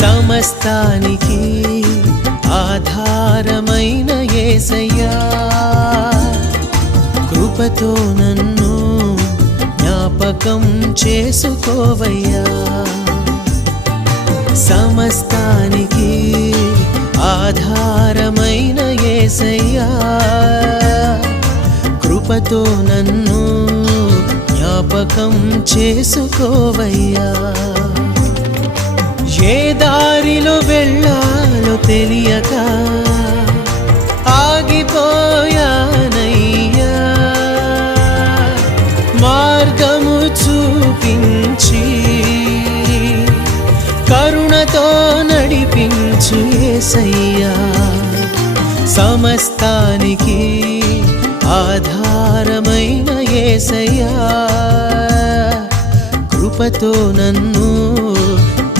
సమస్తానికి ఆధారమైన యేసయ్యా, కృపతో నన్ను జ్ఞాపకం చేసుకోవయ్యా. సమస్తానికి ఆధారమైన యేసయ్యా, కృపతో నన్ను జ్ఞాపకం చేసుకోవయ్యా. ఏ దారిలో వెళ్ళాలో తెలియక ఆగిపోయానయ్యా, మార్గము చూపించి కరుణతో నడిపించు యేసయ్యా. సమస్తానికి ఆధారమైన యేసయ్యా, కృపతో నన్ను